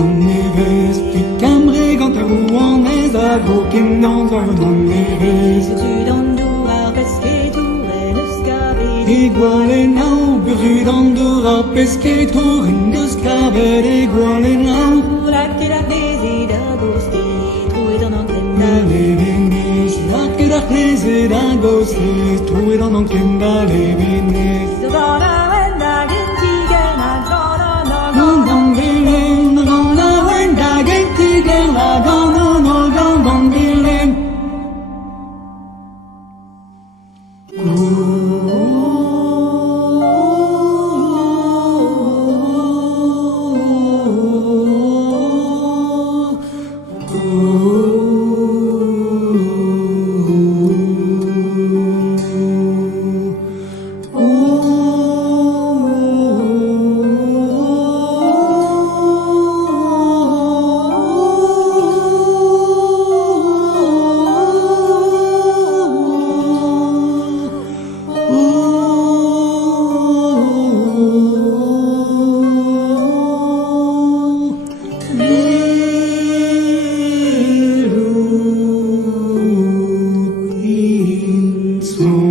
neves, picambre quand à vous en est à vos kim dans neves. Tu dans doua pesque tour en escabe. Igualenau, burzu dans doura pesque tour en escabe. Igualenau, La que la plaisir d'agosti, troué dans na levenes, la que la plaisir d'agosti, troué dans l'enclenda levenes. Dans la wenda gentigen, Dans dans Belém, dans la wenda gentigen, la dans Belém. So